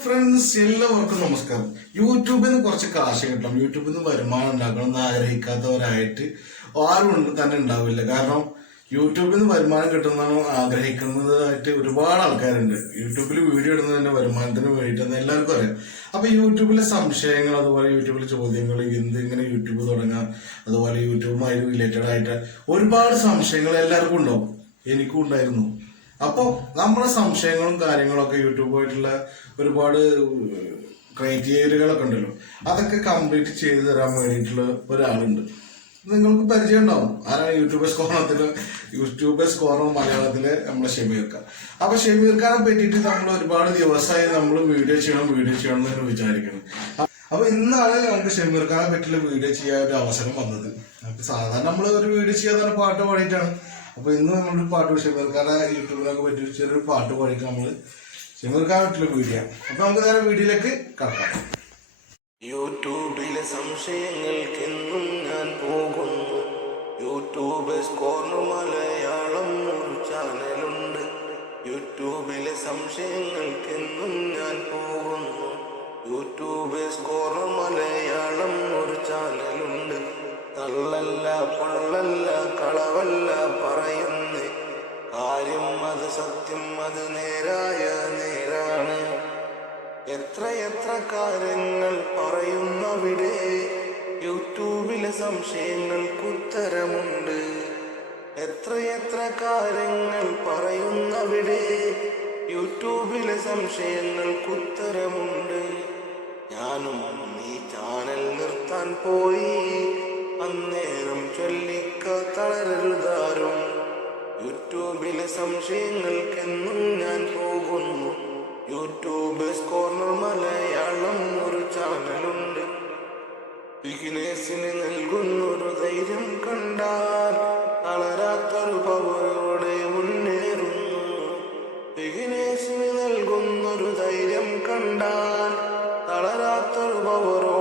Friends എല്ലാവർക്കും നമസ്കാരം. യൂട്യൂബിൽ നിന്ന് കുറച്ച് കാശ് കിട്ടണം, യൂട്യൂബിൽ നിന്ന് വരുമാനം ഉണ്ടാക്കണം എന്ന് ആഗ്രഹിക്കാത്തവരായിട്ട് ആരും തന്നെ ഉണ്ടാവില്ല. കാരണം യൂട്യൂബിൽ നിന്ന് വരുമാനം കിട്ടുന്നതാണ് ആഗ്രഹിക്കുന്നതായിട്ട് ഒരുപാട് ആൾക്കാരുണ്ട്. യൂട്യൂബിൽ വീഡിയോ ഇടുന്നതിന്റെ വരുമാനത്തിന് വേണ്ടിയിട്ടെന്ന് എല്ലാവർക്കും അറിയാം. അപ്പൊ യൂട്യൂബിലെ സംശയങ്ങൾ, അതുപോലെ യൂട്യൂബിലെ ചോദ്യങ്ങൾ, എന്തിങ്ങനെ യൂട്യൂബ് തുടങ്ങാം, അതുപോലെ യൂട്യൂബുമായി റിലേറ്റഡ് ആയിട്ട് ഒരുപാട് സംശയങ്ങൾ എല്ലാവർക്കും ഉണ്ടാവും. എനിക്കും ഉണ്ടായിരുന്നു. അപ്പോൾ നമ്മുടെ സംശയങ്ങളും കാര്യങ്ങളൊക്കെ യൂട്യൂബായിട്ടുള്ള ഒരുപാട് ക്രൈറ്റീരിയകളൊക്കെ ഉണ്ടല്ലോ, അതൊക്കെ കംപ്ലീറ്റ് ചെയ്തു തരാൻ വേണ്ടിയിട്ടുള്ള ഒരാളുണ്ട്. നിങ്ങൾക്ക് പരിചയം ഉണ്ടാവും. ആരാണ് യൂട്യൂബേഴ്സ് കോർണർ മലയാളത്തിലെ നമ്മുടെ ഷമീർ ഖാൻ. അപ്പൊ ഷമീർ ഖാനെ പറ്റിയിട്ട് നമ്മൾ ഒരുപാട് ദിവസമായി നമ്മൾ വീഡിയോ ചെയ്യണം എന്ന് വിചാരിക്കണം. അപ്പൊ ഇന്നാണ് നമുക്ക് ഷമീർ ഖാനെ പറ്റിയുള്ള വീഡിയോ ചെയ്യാൻ ഒരു അവസരം വന്നത്. അപ്പൊ സാധാരണ നമ്മൾ ഒരു വീഡിയോ ചെയ്യാൻ തന്നെ പാട്ട് പാടിയിട്ടാണ്. അപ്പൊ ഇന്ന് നമ്മളൊരു പാട്ട് ഷമീർ ഖാനെ യൂട്യൂബിലൊക്കെ പറ്റി ചെറിയൊരു പാട്ട് പാടിയിട്ട് നമ്മള് ഷമീർ ഖാനെ പറ്റിയുള്ള വീഡിയോ. അപ്പൊ നമുക്ക് നേരെ വീഡിയോയിലേക്ക് കടക്കാം. യൂട്യൂബിലെ സംശയങ്ങൾക്കെന്നും ഞാൻ പോകുന്നു. യൂട്യൂബേഴ്സ് കോർണർ മലയാളം ഒരു ചാനലുണ്ട്. യൂട്യൂബിലെ സംശയങ്ങൾക്കെന്നും ഞാൻ പോകുന്നു. യൂട്യൂബേഴ്സ് കോർണർ മലയാളം ഒരു ചാനലുണ്ട്. തള്ളല്ല പൊള്ളല്ല കളവല്ല പറയുന്നേ കാര്യം, അത് സത്യം, അത് നേരാണ്. എത്ര കാര്യങ്ങൾ പറയുന്നവിടെ യൂട്യൂബിലെ സംശയങ്ങൾക്കുത്തരമുണ്ട്. എത്ര കാര്യങ്ങൾ പറയുന്നവിടെ യൂട്യൂബിലെ സംശയങ്ങൾക്കുത്തരമുണ്ട്. ഞാനും ഈ ചാനൽ നിർത്താൻ പോയി, അന്നേരം ചൊല്ലിക്ക തളരരുതാരും. യൂട്യൂബിലെ സംശയങ്ങൾക്കെന്നും ഞാൻ പോകുന്നു. യൂട്യൂബേഴ്സ് കോർണർ മലയാളം ഒരു ചാനലുണ്ട്. ബിഗിനേഴ്സിന് നൽകുന്നൊരു ധൈര്യം കണ്ടാൽ തളരാത്തൊരു പവരോടെ മുന്നേറുന്നു. ബിഗിനേഴ്സിന് നൽകുന്നൊരു ധൈര്യം കണ്ടാൽ തളരാത്തൊരു പവറോ